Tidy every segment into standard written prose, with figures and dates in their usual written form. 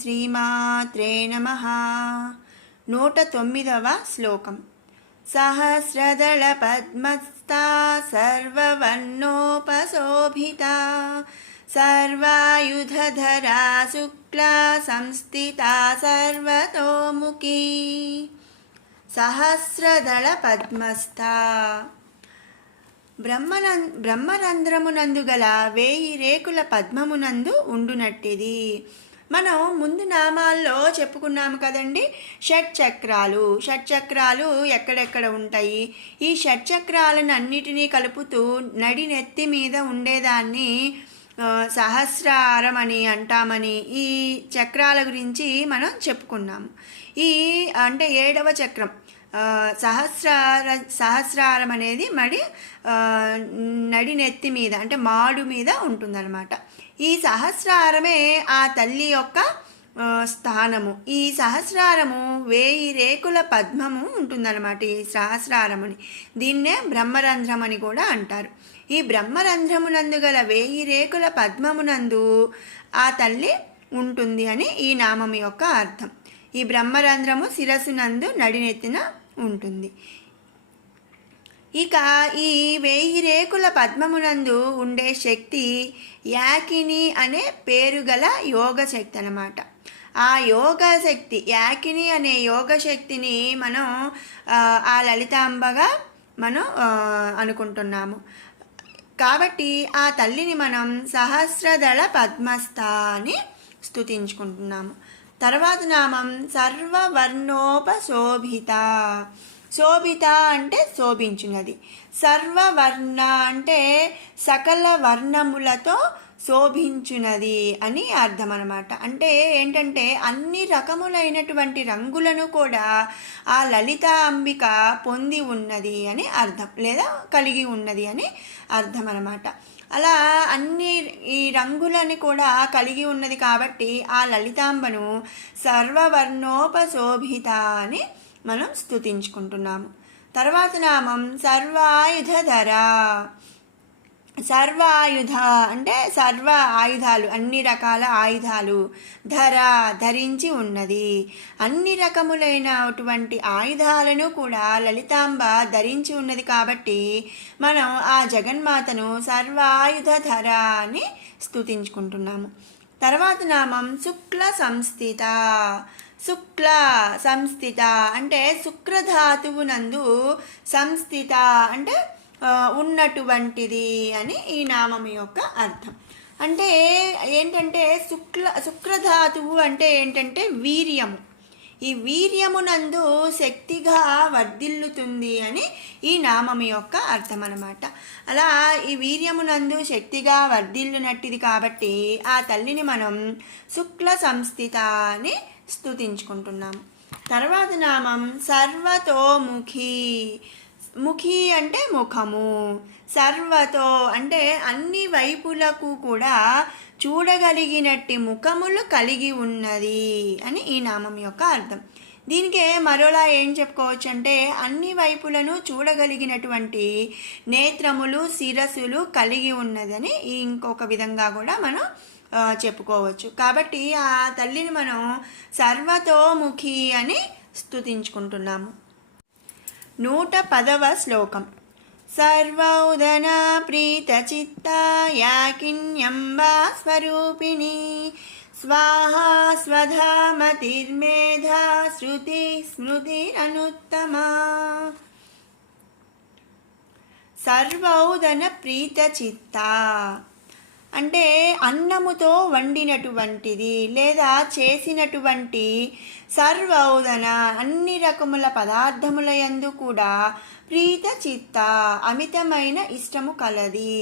శ్రీమాత్రే నమః. 109వ శ్లోకం. సహస్రదళ పద్మస్థా సర్వవర్ణోపశోభితా సర్వాయుధధరా శుక్లా సంస్థితా సర్వతోముఖీ. సహస్రదళ పద్మస్థా బ్రహ్మరంధ్రమునందు గల 1000 రేకుల పద్మమునందు ఉండునట్టిది. మనం ముందు నామాల్లో చెప్పుకున్నాము కదండి, షట్చక్రాలు ఎక్కడెక్కడ ఉంటాయి? ఈ షట్చక్రాలను అన్నిటినీ కలుపుతూ నడినెత్తి మీద ఉండేదాన్ని సహస్రారం అని అంటామని ఈ చక్రాల గురించి మనం చెప్పుకున్నాము. ఈ అంటే 7వ చక్రం సహస్రారం అనేది నడినెత్తి మీద అంటే మాడు మీద ఉంటుందన్నమాట. ఈ సహస్రారమే ఆ తల్లి యొక్క స్థానము. ఈ సహస్రారము 1000 రేకుల పద్మము ఉంటుందన్నమాట. ఈ సహస్రారముని దీన్నే బ్రహ్మరంధ్రం అని కూడా అంటారు. ఈ బ్రహ్మరంధ్రమునందు గల 1000 రేకుల పద్మమునందు ఆ తల్లి ఉంటుంది అని ఈ నామం యొక్క అర్థం. ఈ బ్రహ్మరంధ్రము శిరస్సునందు నడినెత్తిన ఉంటుంది. ఇక ఈ 1000 రేకుల పద్మమునందు ఉండే శక్తి యాకిని అనే పేరు గల యోగ శక్తి అన్నమాట. ఆ యోగ శక్తి యాకిని అనే యోగ శక్తిని మనం ఆ లలితాంబగా మనం అనుకుంటున్నాము. కాబట్టి ఆ తల్లిని మనం సహస్రదళ పద్మస్థ అని స్తుతించుకుంటున్నాము. తర్వాత నామం సర్వవర్ణోపశోభిత. శోభిత అంటే శోభించినది. సర్వవర్ణ అంటే సకల వర్ణములతో శోభించున్నది అని అర్థం అన్నమాట. అంటే ఏంటంటే అన్ని రకములైనటువంటి రంగులను కూడా ఆ లలిత అంబిక పొంది ఉన్నది అని అర్థం, లేదా కలిగి ఉన్నది అని అర్థం అన్నమాట. అలా ఈ రంగులని కూడా కలిగి ఉన్నది కాబట్టి ఆ లలితాంబను సర్వవర్ణోపశోభిత అని మనం స్తుతించుకుంటున్నాము. తర్వాత నామం సర్వాయుధధర. సర్వాయుధ అంటే సర్వ ఆయుధాలు, అన్ని రకాల ఆయుధాలు. ధరించి ఉన్నది. అన్ని రకములైనటువంటి ఆయుధాలను కూడా లలితాంబ ధరించి ఉన్నది కాబట్టి మనం ఆ జగన్మాతను సర్వాయుధధర అని స్తుతించుకుంటున్నాము. తర్వాత నామం శుక్ల సంస్థిత. శుక్ల సంస్థిత అంటే శుక్రధాతువునందు సంస్థిత అంటే ఉన్నటువంటిది అని ఈ నామం యొక్క అర్థం. అంటే ఏంటంటే శుక్రధాతువు అంటే ఏంటంటే వీర్యము. ఈ వీర్యమునందు శక్తిగా వర్ధిల్లుతుంది అని ఈ నామం యొక్క అర్థం అన్నమాట. అలా ఈ వీర్యమునందు శక్తిగా వర్ధిల్లునట్టిది కాబట్టి ఆ తల్లిని మనం శుక్ల సంస్థిత అని స్తుతించుకుంటున్నాము. తర్వాత నామం సర్వతోముఖి. ముఖి అంటే ముఖము. సర్వతో అంటే అన్ని వైపులకు కూడా చూడగలిగినట్టి ముఖములు కలిగి ఉన్నది అని ఈ నామం యొక్క అర్థం. దీనికే మరోలా ఏం చెప్పుకోవచ్చు అంటే అన్ని వైపులను చూడగలిగినటువంటి నేత్రములు శిరస్సులు కలిగి ఉన్నదని ఇంకొక విధంగా కూడా మనం చెప్పుకోవచ్చు. కాబట్టి ఆ తల్లిని మనం సర్వతోముఖి అని స్తుతించుకుంటున్నాము. 110వ శ్లోకం. సర్వౌదనా ప్రీత చిత్తా యాకిన్యంబా స్వరూపిణి స్వాహా స్వధా మతిర్మేధా శృతి స్మృతిరనుత్తమా. సర్వౌదన ప్రీత చిత్తా అంటే అన్నముతో వండినటువంటిది లేదా చేసినటువంటి సర్వౌదన అన్ని రకముల పదార్థముల యందు కూడా ప్రీత చిత్త అమితమైన ఇష్టము కలది,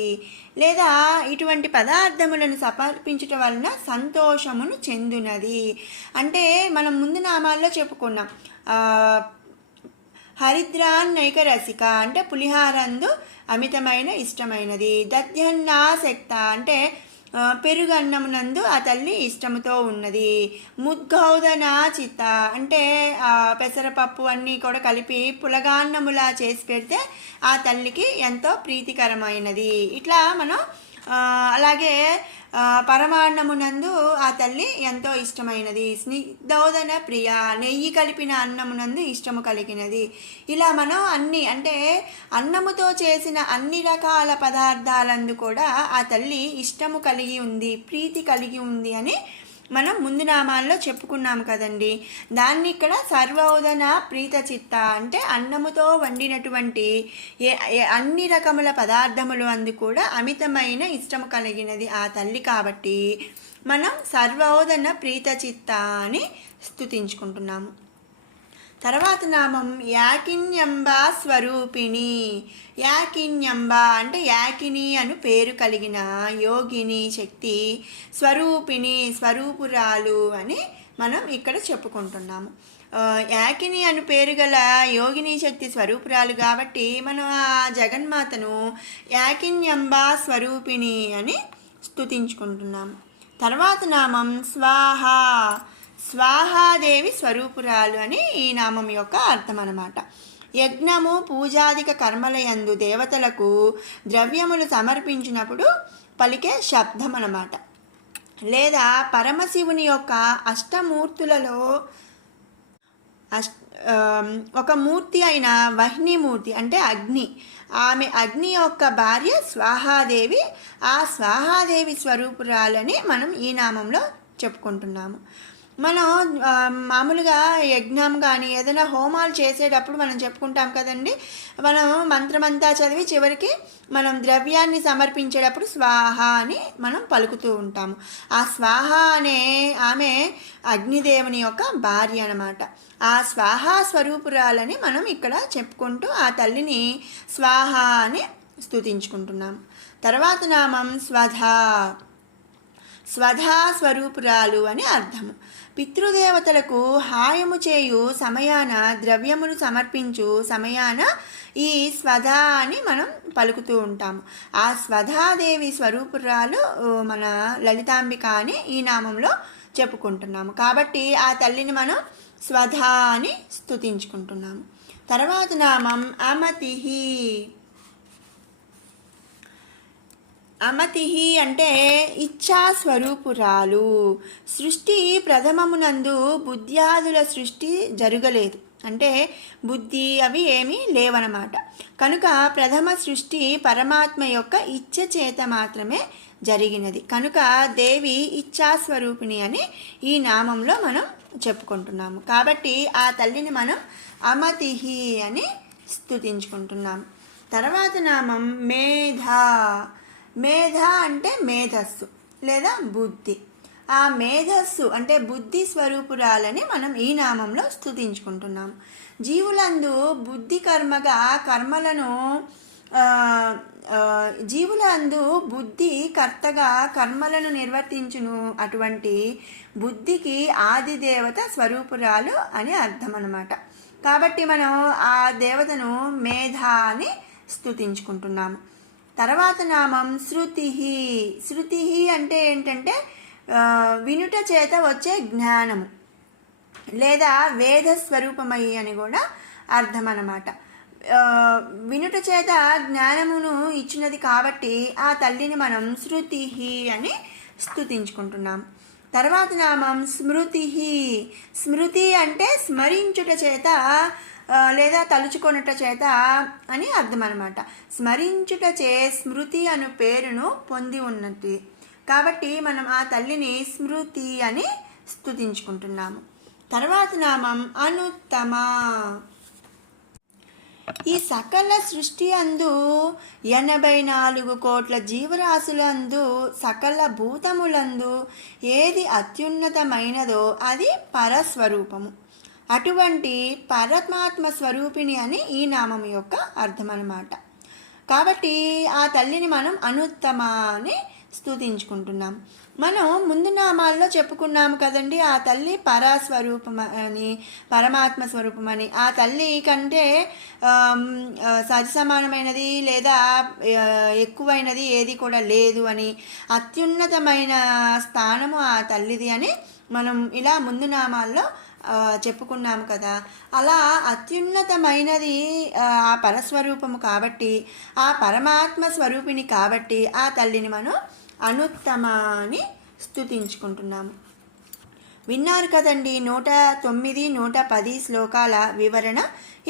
లేదా ఇటువంటి పదార్థములను సమర్పించటం వలన సంతోషమును చెందునది. అంటే మనం ముందు నామాల్లో చెప్పుకున్నాం హరిద్రాన్నైక రసిక అంటే పులిహారందు అమితమైన ఇష్టమైనది. దధ్యన్నాసక్త అంటే పెరుగన్నమునందు ఆ తల్లి ఇష్టముతో ఉన్నది. ముద్గౌదనా చిత్త అంటే పెసరపప్పు అన్నీ కూడా కలిపి పులగాన్నములా చేసి పెడితే ఆ తల్లికి ఎంతో ప్రీతికరమైనది. ఇట్లా మనం అలాగే పరమాన్నమునందు ఆ తల్లి ఎంతో ఇష్టమైనది. స్నిగ్ధోదన ప్రియ, నెయ్యి కలిపిన అన్నమునందు ఇష్టము కలిగినది. ఇలా మనం అన్ని అంటే అన్నముతో చేసిన అన్ని రకాల పదార్థాలందు కూడా ఆ తల్లి ఇష్టము కలిగి ఉంది, ప్రీతి కలిగి ఉంది అని మనం ముందు నామాల్లో చెప్పుకున్నాము కదండి. దాన్ని ఇక్కడ సర్వోదన ప్రీత చిత్త అంటే అన్నముతో వండినటువంటి అన్ని రకముల పదార్థములు అందు కూడా అమితమైన ఇష్టము కలిగినది ఆ తల్లి కాబట్టి మనం సర్వోదన ప్రీత చిత్త అని స్తుతించుకుంటున్నాము. తర్వాత నామం యాకిన్యంబ స్వరూపిణి. యాకిన్యంబ అంటే యాకిని అను పేరు కలిగిన యోగిని శక్తి, స్వరూపిణి స్వరూపురాలు అని మనం ఇక్కడ చెప్పుకుంటున్నాము. యాకిని అను పేరు గల యోగిని శక్తి స్వరూపురాలు కాబట్టి మనం ఆ జగన్మాతను యాకిన్యంబ స్వరూపిణి అని స్తుతించుకుంటున్నాము. తర్వాత నామం స్వాహ. స్వాహాదేవి స్వరూపురాలు అని ఈ నామం యొక్క అర్థం అన్నమాట. యజ్ఞము పూజాదిక కర్మలయందు దేవతలకు ద్రవ్యములు సమర్పించినప్పుడు పలికే శబ్దం అన్నమాట. లేదా పరమశివుని యొక్క అష్టమూర్తులలో ఒక మూర్తి అయిన వహ్నిమూర్తి అంటే అగ్ని, ఆమె అగ్ని యొక్క భార్య స్వాహాదేవి. ఆ స్వాహాదేవి స్వరూపురాలని మనం ఈ నామంలో చెప్పుకుంటున్నాము. మనం మామూలుగా యజ్ఞం కానీ ఏదైనా హోమాలు చేసేటప్పుడు మనం చెప్పుకుంటాం కదండి, మనం మంత్రమంతా చదివి చివరికి మనం ద్రవ్యాన్ని సమర్పించేటప్పుడు స్వాహ అని మనం పలుకుతూ ఉంటాము. ఆ స్వాహ అనే ఆమె అగ్నిదేవుని యొక్క భార్య అన్నమాట. ఆ స్వాహ స్వరూపురాలని మనం ఇక్కడ చెప్పుకుంటూ ఆ తల్లిని స్వాహ అని స్తుతించుకుంటున్నాం. తర్వాత నామం స్వధా. స్వధా స్వరూపురాలు అని అర్థము. పితృదేవతలకు హాయము చేయు సమయాన ద్రవ్యములు సమర్పించు సమయాన ఈ స్వధా అని మనం పలుకుతూ ఉంటాము. ఆ స్వధాదేవి స్వరూపురాలు మన లలితాంబిక అని ఈ నామంలో చెప్పుకుంటున్నాము. కాబట్టి ఆ తల్లిని మనం స్వధా అని స్తుతించుకుంటున్నాము. తర్వాత నామం అమతిహి. అమతిహి అంటే ఇచ్ఛాస్వరూపురాలు. సృష్టి ప్రథమమునందు బుద్ధ్యాదుల సృష్టి జరగలేదు, అంటే బుద్ధి అవి ఏమీ లేవన్నమాట. కనుక ప్రథమ సృష్టి పరమాత్మ యొక్క ఇచ్ఛ చేత మాత్రమే జరిగినది. కనుక దేవి ఇచ్ఛాస్వరూపిణి అని ఈ నామంలో మనం చెప్పుకుంటున్నాము. కాబట్టి ఆ తల్లిని మనం అమతిహి అని స్తుతించుకుంటున్నాము. తర్వాత నామం మేధ. మేధ అంటే మేధస్సు లేదా బుద్ధి. ఆ మేధస్సు అంటే బుద్ధి స్వరూపురాలని మనం ఈ నామంలో స్తుతించుకుంటున్నాము. జీవులందు బుద్ధి కర్మగా కర్మలను జీవులందు బుద్ధి కర్తగా కర్మలను నిర్వర్తించును. అటువంటి బుద్ధికి ఆది దేవత స్వరూపురాలు అని అర్థం అన్నమాట. కాబట్టి మనం ఆ దేవతను మేధ అని స్తుతించుకుంటున్నాము. తర్వాత నామం శృతి. శృతి అంటే ఏంటంటే వినుట చేత వచ్చే జ్ఞానము లేదా వేద స్వరూపమయ్యి అని కూడా అర్థం అన్నమాట. వినుట చేత జ్ఞానమును ఇచ్చినది కాబట్టి ఆ తల్లిని మనం శృతి అని స్తుతించుకుంటున్నాం. తర్వాత నామం స్మృతి. స్మృతి అంటే స్మరించుట చేత లేదా తలుచుకొనుట చేత అని అర్థం అన్నమాట. స్మరించుట చే స్మృతి అను పేరును పొంది ఉన్నది కాబట్టి మనం ఆ తల్లిని స్మృతి అని స్తుతించుకుంటున్నాము. తర్వాత నామం అనుత్తమ. ఈ సకల సృష్టి అందు 84 కోట్ల జీవరాశులందు సకల భూతములందు ఏది అత్యున్నతమైనదో అది పరస్వరూపము. అటువంటి పరమాత్మ స్వరూపిణి అని ఈ నామం యొక్క అర్థం అన్నమాట. కాబట్టి ఆ తల్లిని మనం అనుత్తమ అని స్తుతించుకుంటున్నాం. మనం ముందు నామాల్లో చెప్పుకున్నాము కదండి, ఆ తల్లి పరస్వరూపం అని పరమాత్మ స్వరూపం అని. ఆ తల్లి కంటే సరిసమానమైనది లేదా ఎక్కువైనది ఏది కూడా లేదు అని, అత్యున్నతమైన స్థానము ఆ తల్లిది అని మనం ఇలా ముందు నామాల్లో చెప్పుకున్నాము కదా. అలా అత్యున్నతమైనది ఆ పరస్వరూపము కాబట్టి, ఆ పరమాత్మ స్వరూపిణి కాబట్టి ఆ తల్లిని మనం అనుత్తమ అని స్తుతించుకుంటున్నాము. విన్నారు కదండి 109, 110 శ్లోకాల వివరణ.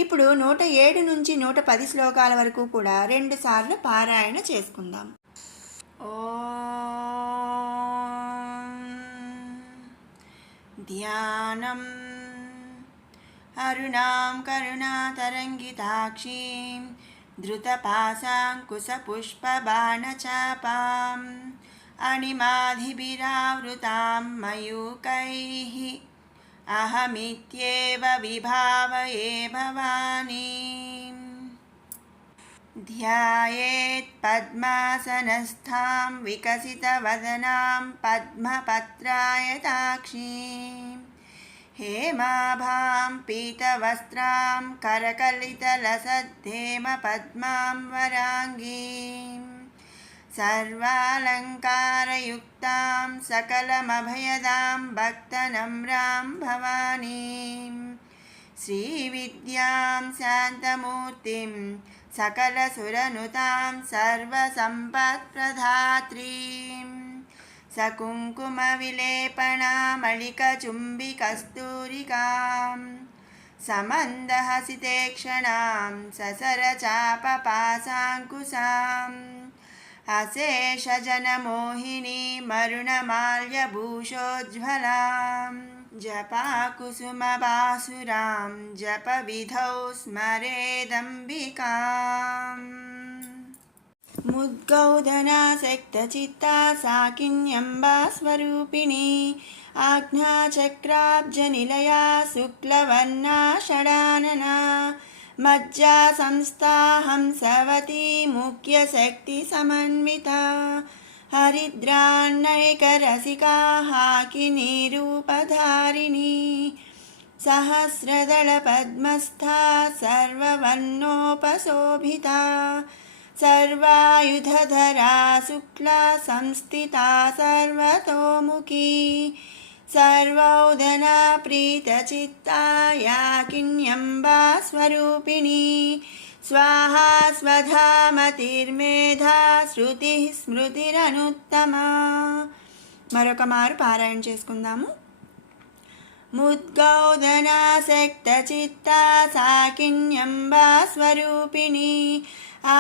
ఇప్పుడు 107 నుంచి 110 శ్లోకాల వరకు కూడా 2 సార్లు పారాయణ చేసుకుందాం. ఓం ధ్యానం అరుణాం కరుణాతరంగితాక్షీం ధృతపాశాంకుశపుష్పబాణచాపాం అణిమాధిభిరావృతాం మయూకైః అహమిత్యేవ విభావయే భవానీం. ధ్యాయేత్ పద్మాసనస్థాం వికసితవదనాం పద్మపత్రాయతాక్షీం హేమాభాం పీతవస్త్రాం కరకలితలసద్ధేమ పద్మాం వరాంగీం సర్వాలంకారయుక్తాం సకలమభయదాం భక్తనమ్రాం భవానీం శ్రీవిద్యాం శాంతమూర్తిం సకలసురనుతాం సర్వసంపత్ప్రదాత్రీం సకుంకుమవిలేపనామళికచుంబికస్తూరికాం సమందహసితేక్షణాం ససరచాపపాశాంకుశాం అశేషజనమోహినీమరుణమాల్యభూషోజ్వలాం జపాకుసుమబాసురాం జపవిధౌ స్మరేదంబికాం. ముద్గౌదనాసక్తచిత్తా సాకిన్యంబా స్వరూపిణి ఆజ్ఞాచక్రాబ్జనిలయా శుక్లవర్ణా షడాననా మజ్జా సంస్థా హంసవతీ ముఖ్యశక్తి సమన్వితా హరిద్రాన్నైకరసికా హాకినీ రూపధారిణీ సహస్రదళపద్మస్థా సర్వవర్ణోపశోభితా సర్వాయుధధరా శుక్లా సంస్థితా సర్వతోముఖీ సర్వౌదనా ప్రీతచిత్తా యాకిన్యంబా స్వరూపిణీ స్వాహా స్వధా మతిర్మేధా శృతి స్మృతిరనుత్తమా. మరొక మారు పారాయణ చేసుకుందాము. ముద్గౌదనాసక్తచిత్తా సాకిన్యంబా స్వరూపిణీ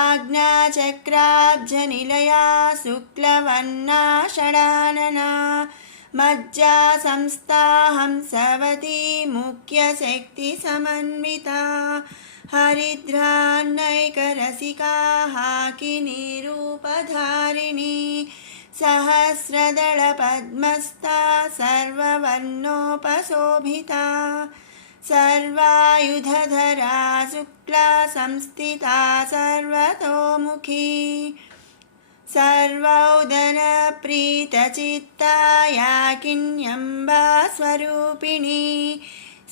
ఆజ్ఞాచక్రాబ్జనిలయా శుక్లవర్ణా షడాననా మజ్జా సంస్థా హంసవతీ ముఖ్యశక్తి సమన్వితా హరిద్రాన్నైకరసికా హాకినీ రూపధారిణీ సహస్రదళపద్మస్థా సర్వవర్ణోపశోభితా సర్వాయుధధరా శుక్లా సంస్థితా సర్వతోముఖీ సర్వౌదనప్రీతచిత్తా యాకిన్యంబా స్వరూపిణీ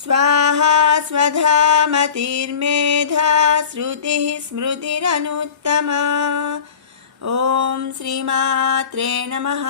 స్వాహా స్వధా మతిర్మేధా శృతి స్మృతిరనుత్తమా. ఓం శ్రీమాత్రే నమః.